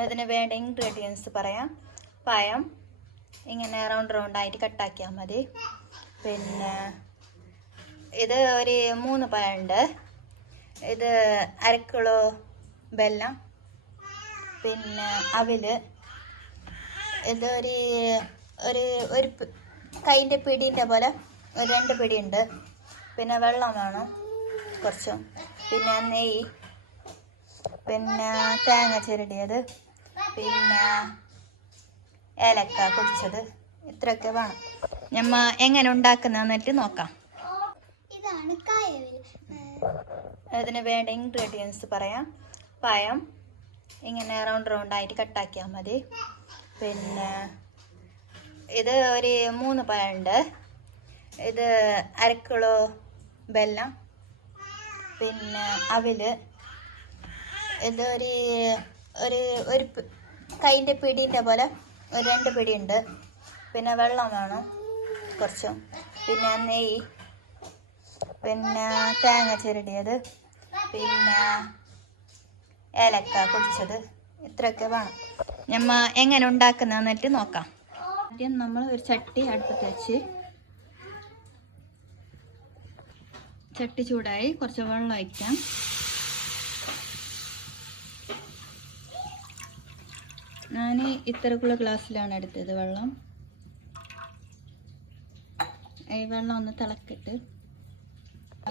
അതിന് വേണ്ട ഇൻഗ്രീഡിയൻസ് പറയാം. പഴം ഇങ്ങനെ റൗണ്ടായിട്ട് കട്ടാക്കിയാൽ മതി. പിന്നെ ഇത് ഒരു 3 പഴമുണ്ട്. ഇത് 1/2 കിലോ വെല്ലം. പിന്നെ അവില് ഇത് ഒരു കൈൻ്റെ പിടീൻ്റെ പോലെ 2 പിടിയുണ്ട്. പിന്നെ വെള്ളം വേണം കുറച്ചും. പിന്നെ നെയ്യ്, പിന്നെ തേങ്ങ ചിരടിയത്, പിന്നെ ഏലക്ക പൊടിച്ചത്, ഇത്രയൊക്കെ വേണം. ഞമ്മ എങ്ങനെ ഉണ്ടാക്കുന്നതെന്നിട്ട് നോക്കാം. ഇതാണ് കായവിൽ. അതിന് വേണ്ട ഇൻഗ്രീഡിയൻസ് പറയാം. പഴം ഇങ്ങനെ റൗണ്ടായിട്ട് കട്ടാക്കിയാൽ മതി. പിന്നെ ഇത് ഒരു 3 പഴമുണ്ട്. ഇത് 1/2 കിലോ വെല്ലം. പിന്നെ അവില് ഇത് ഒരു കൈൻ്റെ പിടീൻ്റെ പോലെ 2 പിടിയുണ്ട്. പിന്നെ വെള്ളം വേണം കുറച്ചും. പിന്നെ നെയ്യ്, പിന്നെ തേങ്ങ ചിരടിയത്, പിന്നെ ഏലക്ക പൊടിച്ചത്, ഇത്രയൊക്കെ വേണം. ഞമ്മ എങ്ങനെ ഉണ്ടാക്കുന്നതെന്നിട്ട് നോക്കാം. ആദ്യം നമ്മൾ ഒരു ചട്ടി അടുപ്പത്ത് വെച്ച്, ചട്ടി ചൂടായി കുറച്ച് വെള്ളം ഒഴിക്കാം. ഞാൻ ഇത്രക്കുള്ള ഗ്ലാസ്സിലാണ് എടുത്തത് വെള്ളം. ഈ വെള്ളം ഒന്ന് തിളക്കിട്ട്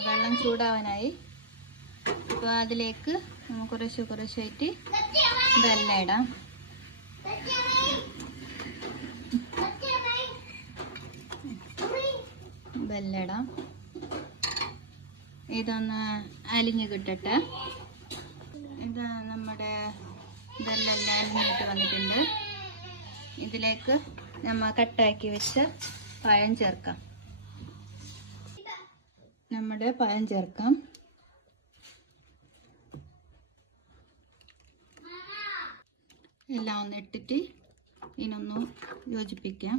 വെള്ളം ചൂടാവാനായി. അപ്പോൾ അതിലേക്ക് കുറച്ചായിട്ട് വെല്ലം ഇടാം. വെല്ലം ഇടാം. ഇതൊന്ന് അലിഞ്ഞ് കിട്ടട്ടെ. ഇത് നമ്മുടെ ഇതെല്ലാം അലിഞ്ഞിട്ട് വന്നിട്ടുണ്ട്. ഇതിലേക്ക് നമ്മൾ കട്ടാക്കി വെച്ച പഴം ചേർക്കാം. നമ്മുടെ പഴം ചേർക്കാം. എല്ലാം ഒന്ന് ഇട്ടിട്ട് ഇതിനൊന്ന് യോജിപ്പിക്കാം.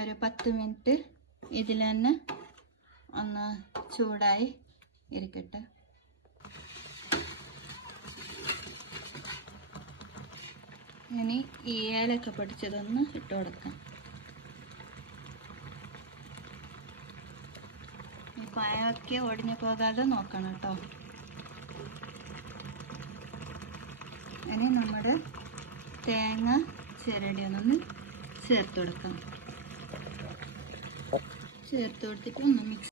ഒരു 10 മിനിറ്റ് ഇതിൽ തന്നെ ഒന്ന് ചൂടായി ഇരിക്കട്ടെ. ഇനി ഈ ഏലക്ക പൊടിച്ചതൊന്ന് ഇട്ട് കൊടുക്കാം. ഈ പഴമൊക്കെ ഒടിഞ്ഞു പോകാതെ നോക്കണം കേട്ടോ. ഇനി നമ്മുടെ തേങ്ങ ചിരടി ഒന്ന് ചേർത്ത് കൊടുക്കാം. ചേർത്ത് കൊടുത്തിട്ട് ഒന്ന് മിക്സ്